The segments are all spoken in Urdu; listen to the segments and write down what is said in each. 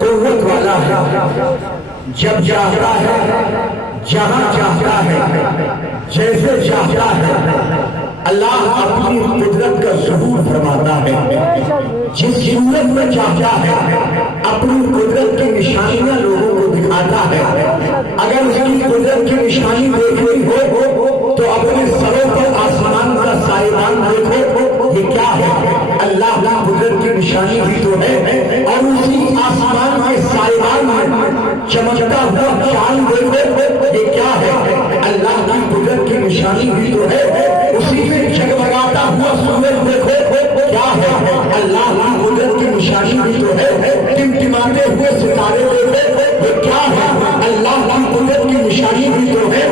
قوت والا ہے، جب چاہتا ہے جہاں چاہتا ہے جیسے چاہتا ہے اللہ اپنی قدرت کا ظہور فرماتا ہے، جس صورت میں چاہتا ہے اپنی قدرت کی نشانیاں لوگوں کو دکھاتا ہے۔ اگر اس کی قدرت کی نشانی دیکھنی ہو تو اپنے سروں پر آسمان کا سائبان دیکھو، یہ کیا ہے؟ اللہ کی قدرت کی نشانی بھی تو ہے، اور اسی آسمان کے سائبان میں چمکتا ہوا چاند دیکھو، یہ کیا ہے؟ اللہ کی قدرت کی نشانی بھی تو ہے، اسی میں جگمگاتا ہوا سورج دیکھو، کیا ہے؟ اللہ کی قدرت کی نشانی بھی تو ہے، ٹمٹماتے ہوئے ستارے دیکھو، یہ کیا ہے؟ اللہ کی قدرت کی نشانی بھی تو ہے،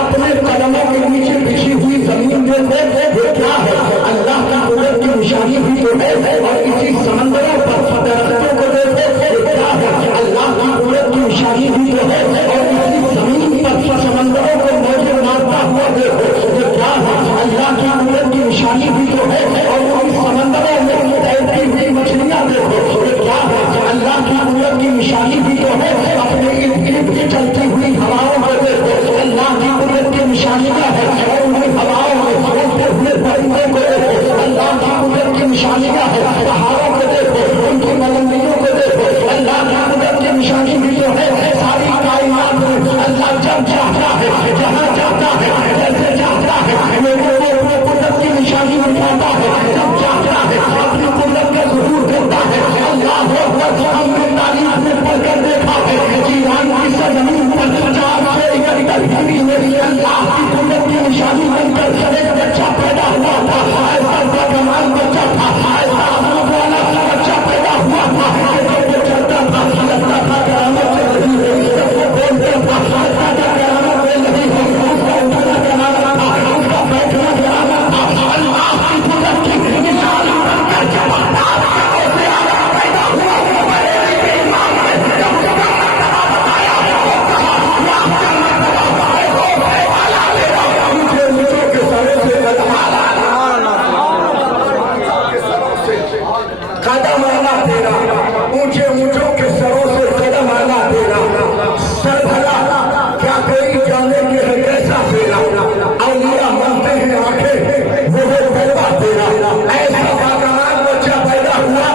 اپنے قدموں کے نیچے بچھی ہوئی زمین دیکھو، یہ کیا ہے؟ اللہ کی قدرت کی نشانی بھی تو ہے، اور اسی سمندروں پر درختوں کو دیکھو، یہ کیا ہے؟ اللہ کی قدرت کی نشانی بھی تو ہے، اور اسی زمین پر سمندروں کو موجے مارتا ہوا دیکھو، یہ کیا ہے؟ اللہ کی قدرت کی نشانی بھی تو ہے، اور اسی سمندروں میں تیرتی ہوئی مچھلیاں دیکھو، یہ کیا ہے؟ اللہ کی قدرت کی نشانی بھی تو ہے، اپنے ارد گرد چلتی ہوئی ہواؤں کو دیکھو، اللہ کی قدرت کی نشانی کیا ہے؟ اور انہیں ہواؤں میں اڑتے ہوئے پرندوں کو دیکھو، اللہ کی قدرت کی نشانی کیا ہے؟ پہاڑوں کو دیکھو، ان کی بلندیوں کو دیکھو، اللہ کی قدرت کی نشانی بھی تو ہے، ساری کائنات میں اللہ جب چاہتا ہے جہاں چاہتا ہے جیسے چاہتا ہے لوگوں کو اپنے قدرت کی نشانی دکھاتا ہے، جب چاہتا ہے اپنی قدرت کا ظہور کرتا ہے۔ اللہ اکبر، ہم نے تاریخ میں پڑھ کر دیکھا ہے ایران کی سرزمین پر 4 سے 71 ہجری میں اللہ کی قدرت کی نشانی بن کر ایک بچہ پیدا ہوا تھا، ایسا کمال بچہ تھا، ایسا والا بچہ پیدا ہوا تھا، جو چلتا تھا لگتا تھا کرامت سے نہیں ہے، وہ بولتے تھا لگتا تھا کرامت سے نہیں ہے، اس کا اٹھنا کرامت تھا، اس کا بیٹھنا کرامت تھا۔ اللہ کی قدرت کی نشانی بن کر جب پیدا ہوا قدم آنا تیرا، اونچے اونچوں کے سروں سے قدم آنا تیرا، سر بھلا کیا کوئی جانے کے ہے کیسا تیرا، اولیاء مانتے ہیں آنکھیں وہ پیدا تیرا، ایسا باقرار بچہ پیدا ہوا،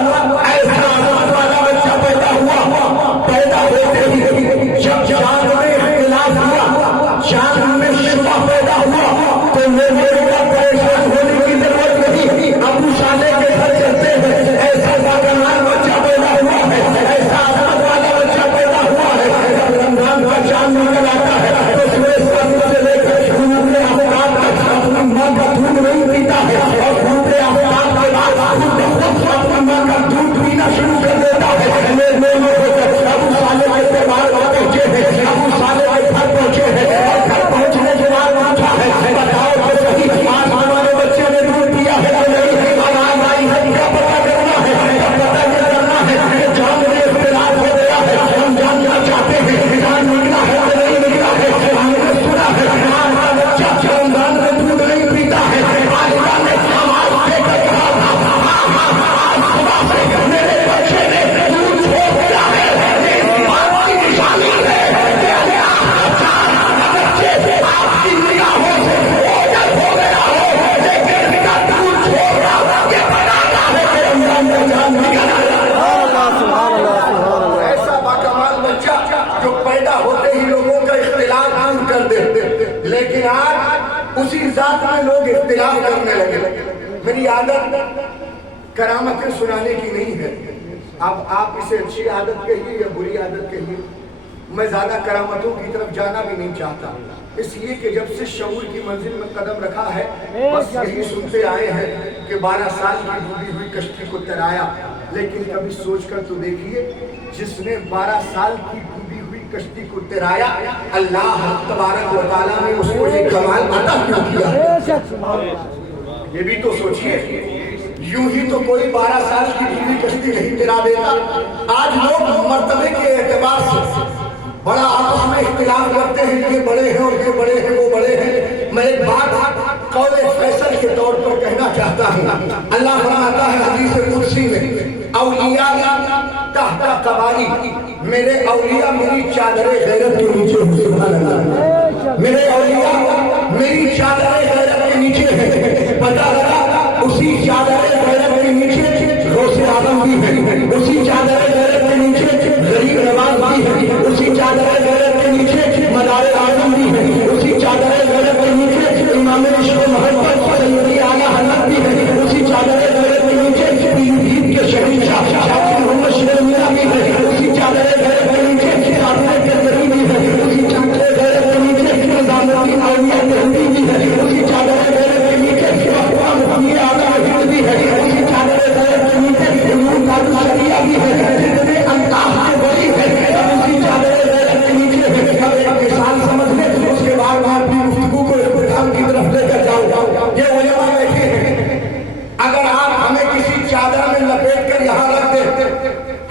ایسا عظمت والا بچہ پیدا ہوا، پیدا ہوتے ہی جب چاند میں اختلاف ہوا، چاند میں شبہ پیدا ہوا تو میرے کا پریشان ہونے کی ضرورت نہیں، ابو صالح کے گھر چلتے ہیں، ایسا باقرار بچہ پیدا ہوا ہے، ایسا عظمت والا بچہ پیدا ہوا ہے۔ جب رمضان کا چاند نکل آتا ہے تو سورج کا سے لے کر غروب آفتاب تک اپنی ماں کا دودھ نہیں پیتا ہے، اور غروب آفتاب کے بعد اپنی ماں کا دودھ پینا شروع کر دیتا ہے۔ ابو صالح کے دربار پہنچے ہیں، ابو صالح کے گھر پہنچے ہیں، اور گھر پہنچنے کے بعد پوچھا ہے بتاؤ تو صحیح آج ہمارے بچے نے دودھ پیا ہے تو نہیں، آواز آئی ہے کیا پتا کرنا ہے، پتا یہ کرنا ہے کہ چاند میں اختلاف ہو گیا ہے، ہم جاننا چاہتے ہیں چاند نکلا ہے تو نہیں نکلا ہے، ہم نے سنا ہے آج کا بچہ رمضان میں دودھ نہیں پیتا ہے، آج کا ہم آج دے کر کہا آج صبح سے میرے بچے نے دودھ چھوڑ دیا ہے، بات کی نشانی ہے بچے آپ کی نگاہوں سے اوجل ہو گیا ہو، لیکن بنا دودھ چھوڑنا یہ بنانا ہے کہ رمضان کا چاند نکل آیا۔ ایسا باکمال بچہ جو پیدا ہوتے ہی لوگوں کا اختلاف دور کر دے، لیکن آج اسی ذات میں لوگ اختلاف کرنے لگے۔ میری عادت کرامتیں سنانے کی نہیں ہے، اب آپ اسے اچھی عادت کہیے یا بری عادت کہیے، میں زیادہ کرامتوں کی طرف جانا بھی نہیں چاہتا، اس لیے کہ جب سے شعور کی منزل میں قدم رکھا ہے بس یہی سنتے آئے ہیں کہ 12 سال کی ڈوبی ہوئی کشتی کو تیرایا، لیکن کبھی سوچ کر تو دیکھیے جس نے 12 سال کی ڈوبی ہوئی کشتی کو تیرایا اللہ تبارک و تعالیٰ نے اس کو یہ کمال عطا کیوں کیا؟ یہ بھی تو سوچئے، یوں ہی تو کوئی 12 سال کی ڈوبی کشتی نہیں تیرا دیتا۔ آج لوگ مرتبے کے اعتبار سے بڑا آپس میں اختلاف کرتے ہیں، یہ بڑے ہیں اور یہ بڑے ہیں وہ بڑے ہیں۔ میں ایک بات قول فیصل کے طور پر کہنا چاہتا ہوں، اللہ فرماتا ہے حدیث قدسی میں اولیاء تحت کا قبائی میرے اولیاء میری چادر غیرت کے نیچے ہیں، سبحان اللہ، میرے اولیاء میری چادر غیرت کے نیچے ہیں، پتہ لگا اسی چادر غیرت کے نیچے غوث اعظم بھی ہے، اسی چادر غیرت کے نیچے غریب نواز بھی ہے، اسی چادر غیرت کے نیچے مدار اعظم بھی ہے، اسی چادر غیرت کے نیچے امام عشق محمد سیدی اعلیٰ حضرت بھی ہے، اسی چادر غیرت کے نیچے پیلی کے شہید شاہ محمد شیر میاں بھی ہے، اسی چادر غیرت کے نیچے سادات کے ذریعے بھی ہے، اسی چادر غیرت کے نیچے نظام الدین اولیاء کے بھی ہے، اسی چادر غیرت کے نیچے محمد اعلیٰ حضرت بھی ہے، اسی چادر غیرت کے نیچے امام قاضی شریعہ بھی ہے، جتنے اللہ کے ولی ہے اسی چادر غیرت کے نیچے ہے۔ اب ایک مثال سمجھ لیں، اس کے بعد میں اپنی گفتگو کو اختتام کی طرف لے کر جاؤں۔ یہ علماء بیٹھے ہیں، اگر آپ ہمیں کسی چادر میں لپیٹ کر یہاں رکھ دیں،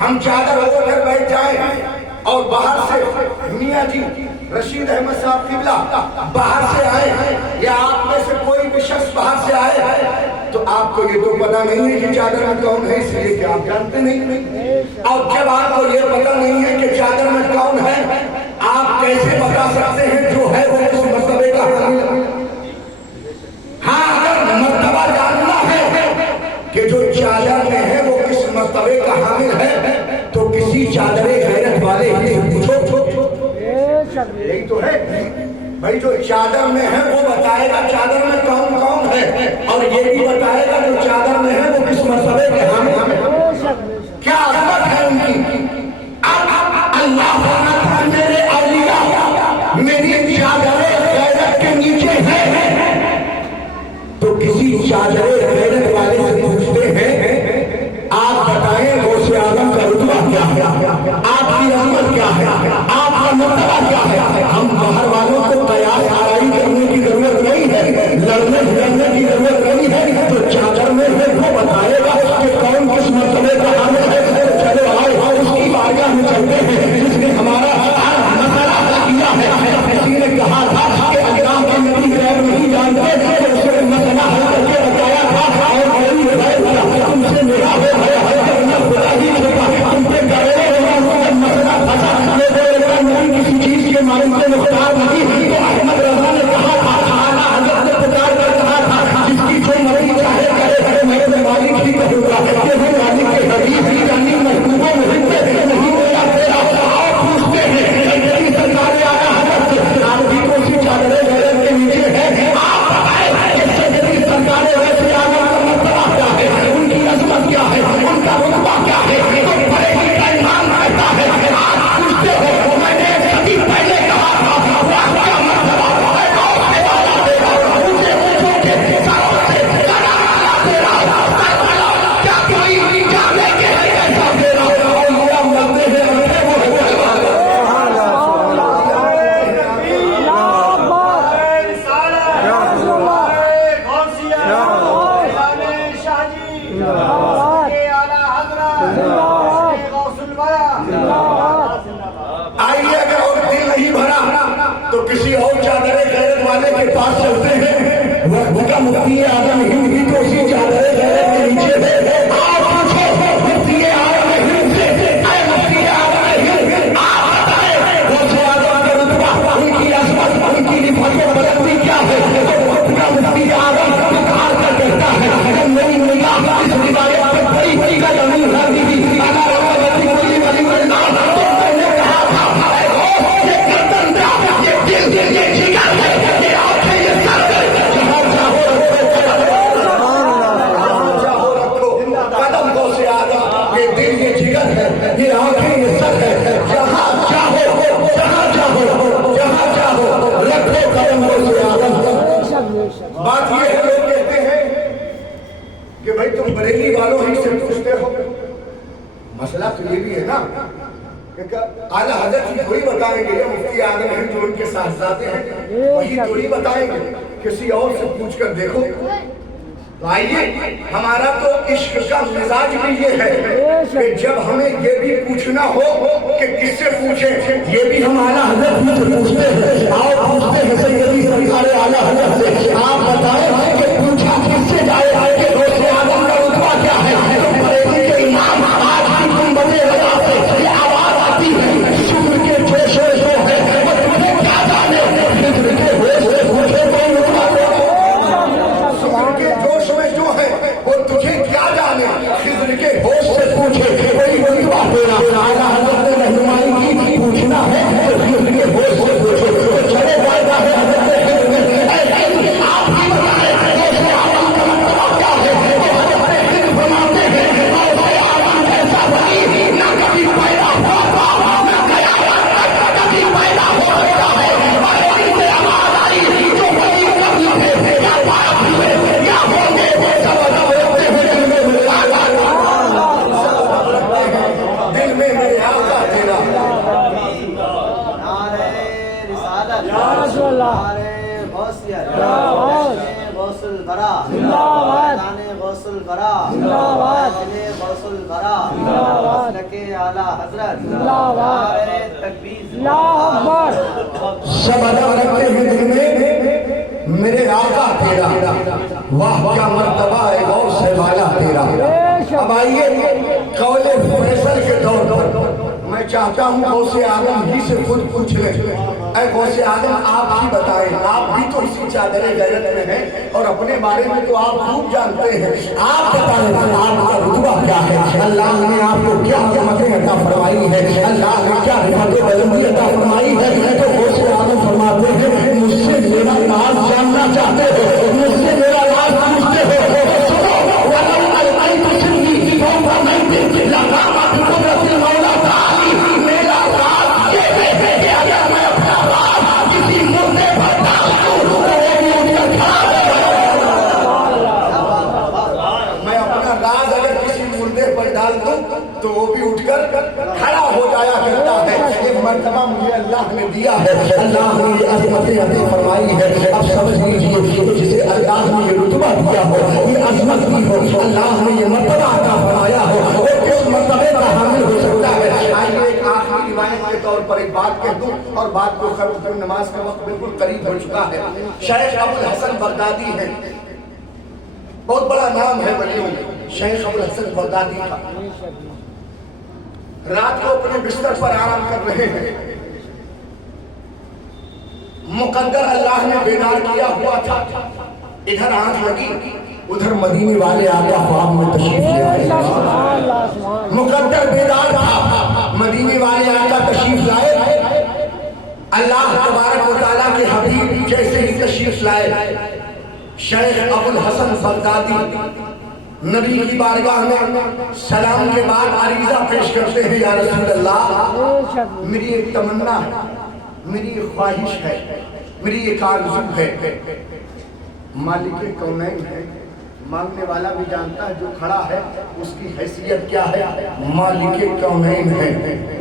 ہم چادر ہو کر بیٹھ جائیں اور باہر سے میاں جی رشید احمد صاحب قبلہ باہر سے آئے یا آپ میں سے کوئی بھی شخص باہر سے آئے، تو آپ کو یہ تو پتا نہیں ہے کہ چادر میں کون ہے، اس لیے کہ آپ جانتے نہیں، اور جب آپ کو یہ پتا نہیں ہے کہ چادر میں کون ہے، آپ کیسے بتا سکتے ہیں جو ہے وہ اس مرتبے کا حامل ہے؟ ہاں، اگر مرتبہ جاننا ہے کہ جو چادر میں ہے وہ کس مرتبے کا حامل ہے، تو کسی چادر غیرت والے ہی پوچھو، یہی تو ہے بھائی، جو چادر میں ہے وہ بتائے گا چادر میں کون کون ہے، اور یہ بھی بتائے گا جو چادر میں ہے وہ کس مرتبے کے حامل ہے۔ کیا عظمت ہے ان کی! اللہ فرماتا ہے میرے اولیاء میری چادر غیرت کے نیچے ہے، تو کسی چادر غیرت والے سے پوچھتے ہیں آپ بتائیں غوث اعظم کا رتبہ کیا ہے، آپ کی عظمت کیا ہے، آپ کا مرتبہ کیا ہے؟ ہم باہر والوں کو قیاس آرائی کرنے کی ضرورت نہیں ہے، لڑنے جھگڑنے کی ضرورت نہیں ہے، تو چادر میں ہے وہ بتائے گا کہ کون کس مرتبے کا حامل ہے۔ چلو آئے اس کی بارگاہ میں چلتے ہیں جس نے ہمارا مسئلہ حل کیا ہے۔ کسی نے کہا تھا کہ اللہ کے نبی غیب نہیں جانتے، تو اس نے مسئلہ حل کر کے بتایا تھا، اور کوئی غیب تم سے میرا ہو خدا ہی چھپا تم سے کرے مسئلہ پھنسا، کسی چیز کے معلوم سے مختار نہیں، تو احمد رضا نے کہا تھا، اعلیٰ حضرت نے پکار کر کہا تھا، جس کی کوئی مرضی چاہے کرے، میں مالک ہی کہوں گا کہ وہ مالک کے حبیب ہی یعنی محبوبوں میں نہیں ہویا تیرا۔ آپ پوچھتے ہیں میری سرکار اعلیٰ حضرت آپ بھی تو اسی چادر غیرت کے نیچے ہے، آپ بتائیں کہ سیدی سرکار ویسے اعلیٰ کا مرتبہ کیا ہے، ان کی عظمت کیا ہے، ان کا رتبہ کیا ہے، تو بڑے ہی کا ایمان کہتا ہے۔ آپ پوچھتے ہو میں نے صدی پہلے کہا تھا کیا مرتبہ ہے، مجھے پوچھو کہ کیا کوئی جانے کے ایسا تیرا اور میرا مرتے ہیں آئیے، اگر اور دل نہیں بھرا تو کسی اور چادر غیرت والے کے پاس چلتے ہیں، وقت کا مفتی اعظم ہند بھی تو اسی چادر غیرت کے نیچے ہے۔ آپ پوچھو مفتی اعظم ہند سے، اے مفتی اعظم ہند آپ بتائیں غوث اعظم کا رتبہ، ان کی عظمت، ان کی رفعت و بلندی کیا ہے؟ وقت کا مفتی اعظم انتہار کر کہتا ہے میری نگاہ اس روایت پر بڑی بڑی کا زمین رہتی تھی، بات یہ ہے لوگ کہتے ہیں کہ بھائی تم بریلی والوں ہی سے پوچھتے ہو، مسئلہ تو یہ بھی ہے نا کہ اعلیٰ حضرت ہی تھوڑی بتائیں گے، مفتی اعظم ہیں جو ان کے صاحبزادے ہیں وہی تھوڑی بتائیں گے، کسی اور سے پوچھ کر دیکھو۔ آئیے، ہمارا تو عشق کا مزاج بھی یہ ہے کہ جب ہمیں یہ بھی پوچھنا ہو کہ کس سے پوچھیں، یہ بھی ہم اعلیٰ حضرت سے پوچھتے ہیں۔ آؤ پوچھتے ہیں سیدی سرکار اعلیٰ حضرت سے، آپ بتائیں کہ پوچھا کس سے جائے کہ غوث اعظم کا رتبہ کیا ہے؟ بریلی کے امام آج بھی تم بنے وجہ سے سب ادب رکھتے ہیں دل میں میرے آقا تیرا، واہ کیا مرتبہ ہے غوث سے والا تیرا۔ اب آئیے قول فیصل کے دور پر میں چاہتا ہوں غوث اعظم ہی سے خود پوچھ لیں، اے غوث اعظم آپ ہی بتائیں، آپ بھی تو اسی چادر غیرت میں ہیں اور اپنے بارے میں تو آپ خوب جانتے ہیں، آپ بتائیں آپ کا رتبہ کیا ہے، اللہ نے آپ کو کیا نعمتیں عطا فرمائی ہے، اللہ نے کیا نعمت بلندی عطا فرمائی ہے۔ تو غوث اعظم فرماتے ہیں مجھ سے میرا راز جاننا چاہتے ہو، مجھ سے میرا راز پوچھتے ہو، تو وہ بھی اٹھ کر کھڑا ہو جایا کرتا ہے۔ یہ مرتبہ مجھے اللہ نے دیا ہے، اللہ نے یہ عظمتیں عطا فرمائی ہے۔ اب سمجھ لیجیے جسے اللہ نے یہ رتبہ دیا ہو، یہ عظمت دی ہو، اللہ نے یہ مرتبہ عطا فرمایا ہو، وہ کس مرتبے کا حامل ہو سکتا ہے۔ آئیے ایک آخری روایت کے طور پر ایک بات کہہ دوں اور بات کو ختم کروں، نماز کا وقت بالکل قریب ہو چکا ہے۔ شیخ ابوالحسن بغدادی ہیں، بہت بڑا نام ہے ولیوں میں، شیخ ابوالحسن بغدادی کا۔ رات کو اپنے بستر پر آرام کر رہے ہیں، مقدر اللہ نے بیدار کیا ہوا تھا، ادھر آنکھ لگی ادھر مدینے والے آقا خواب میں تشریف لے آئے، مقدر بیدار تھا، مدینے والے آقا تشریف لائے، اللہ تبارک و تعالیٰ کے حبیب جیسے ہی تشریف لائے، شیخ ابوالحسن بغدادی نبی کی بارگاہ میں سلام کے بعد عریضہ پیش کرتے ہیں، یا رسول اللہ میری ایک تمنا ہے، میری ایک خواہش ہے، میری ایک آرزو ہے، مالک کونین ہے، مانگنے والا بھی جانتا ہے جو کھڑا ہے اس کی حیثیت کیا ہے، مالک کونین ہے،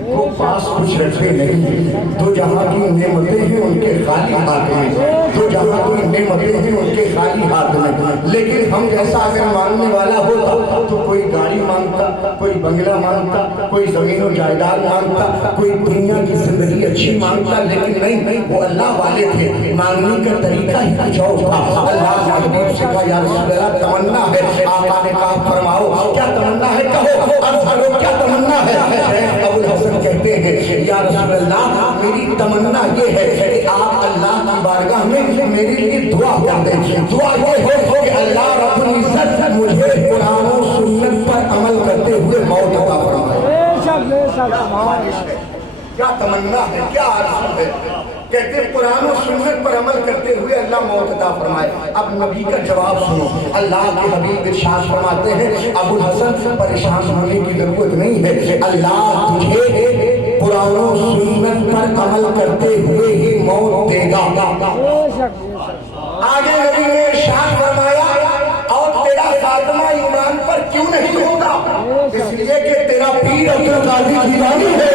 وہ پاس کچھ رکھے نہیں، تو جہاں کی نعمتیں ہیں ان کے خالی ہاتھ میں، تو جہاں کی نعمتیں ہیں ان کے خالی ہاتھ میں، لیکن ہم جیسا اگر مانگنے والا ہوتا تو کوئی گاڑی مانگتا، کوئی بنگلہ مانگتا، کوئی زمین و جائیداد مانگتا، کوئی دنیا کی زندگی اچھی مانگتا، لیکن نہیں، وہ اللہ والے تھے، مانگنے کا طریقہ ہی کچھ اور تھا۔ اللہ نے حبیب سے کہا یا رسول اللہ تمنا ہے، آقا نے کہا فرماؤ کیا تمنا ہے، کہو عرض کرو کیا تمنا ہے۔ شیخ ابوالحسن کہتے ہیں یا رسول اللہ میری تمنا یہ ہے کہ آپ اللہ کی بارگاہ میں میرے لیے دعا کر دیں، دعا یہ ہے کہ اللہ رب العزت مجھے قرآن و سنت پر عمل کرتے ہوئے موت عطا فرمائے۔ کیا تمنا ہے، کیا آرزو ہے، کہتے ہیں قرآن و سنت پر عمل کرتے ہوئے اللہ موت عطا فرمائے۔ اب نبی کا جواب سنو، اللہ کے حبیب ارشاد فرماتے ہیں ابوالحسن پریشان ہونے کی ضرورت نہیں ہے، اللہ تجھے قرآن و سنت پر عمل کرتے ہوئے ہی موت دے گا۔ آگے نبی نے ارشاد فرمایا اور تیرا خاتمہ ایمان پر کیوں نہیں ہوگا، اس لیے کہ تیرا پیر عبدالقادر جیلانی ہے۔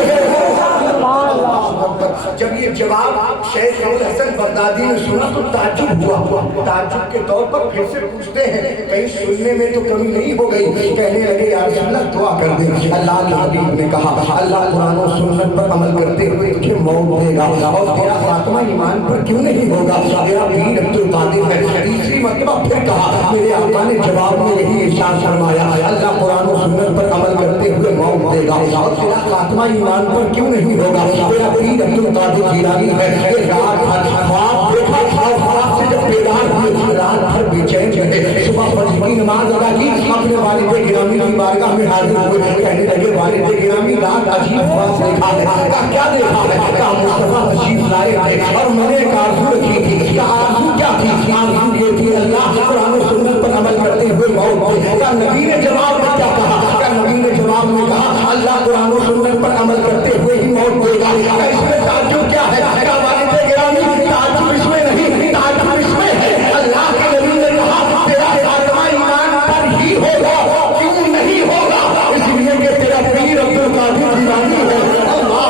جب یہ جواب شیخ ابوالحسن بغدادی نے سنا تو تعجب ہوا، تعجب کے طور پر پھر سے پوچھتے ہیں کہیں سننے میں تو کمی نہیں ہو گئی، کہنے لگے یا رسول اللہ دعا کر دیں۔ اللہ کے حبیب نے کہا اللہ قرآن و سنت پر عمل کرتے ہوئے تجھے موت دے گا اور تیرا خاتمہ ایمان پر کیوں نہیں ہوگا، تیرا پیر عبدالقادر ہے۔ تیسری مرتبہ پھر کہا میرے آقا نے جواب میں یہی ارشاد فرمایا اللہ قرآن و سنت پر عمل کرتے ہوئے موت دے گا اور تیرا خاتمہ ایمان پر کیوں نہیں ہوگا، تیرا پیر عبدالقادر جیلانی ہے۔ رات بھر خواب دیکھا، خواب سے جب بیدار ہوئے رات بھر بے چین رہے، صبح فجر کی نماز ادا کی، اپنے والد گرامی کی بارگاہ میں حاضر ہوئے، کہنے لگے والد گرامی رات عجیب خواب دیکھا ہے، کیا دیکھا ہے، کہا مصطفیٰ تشریف لائے تھے اور میں نے ایک آرزو رکھی تھی، کیا آرزو کیا تھی، آرزو یہ تھی اللہ قرآن و سنت پر عمل کرتے ہوئے موت دے۔ کیا نبی نے جواب میں کیا کہا، کیا نبی نے جواب میں کہا اللہ قرآن و سنت پر عمل کرتے ہوئے ہی موت دے گا۔ اس میں تعجب کیا ہے، کیا والد گرامی تعجب اس میں نہیں، تعجب اس میں ہے اللہ کے نبی نے کہا تیرا خاتمہ ایمان پر ہی ہوگا، کیوں نہیں ہوگا، اس لیے کہ تیرا پیر عبدالقادر جیلانی ہے۔ اللہ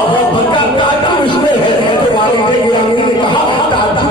تعجب اس میں ہے، تو والد گرامی نے کہا تعجب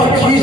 25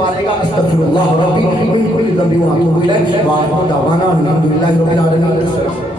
سنوارے گا استغفر اللہ ربی من کل ذنب و اتوب الیہ وآخر دعوانا الحمدللہ رب العالمین.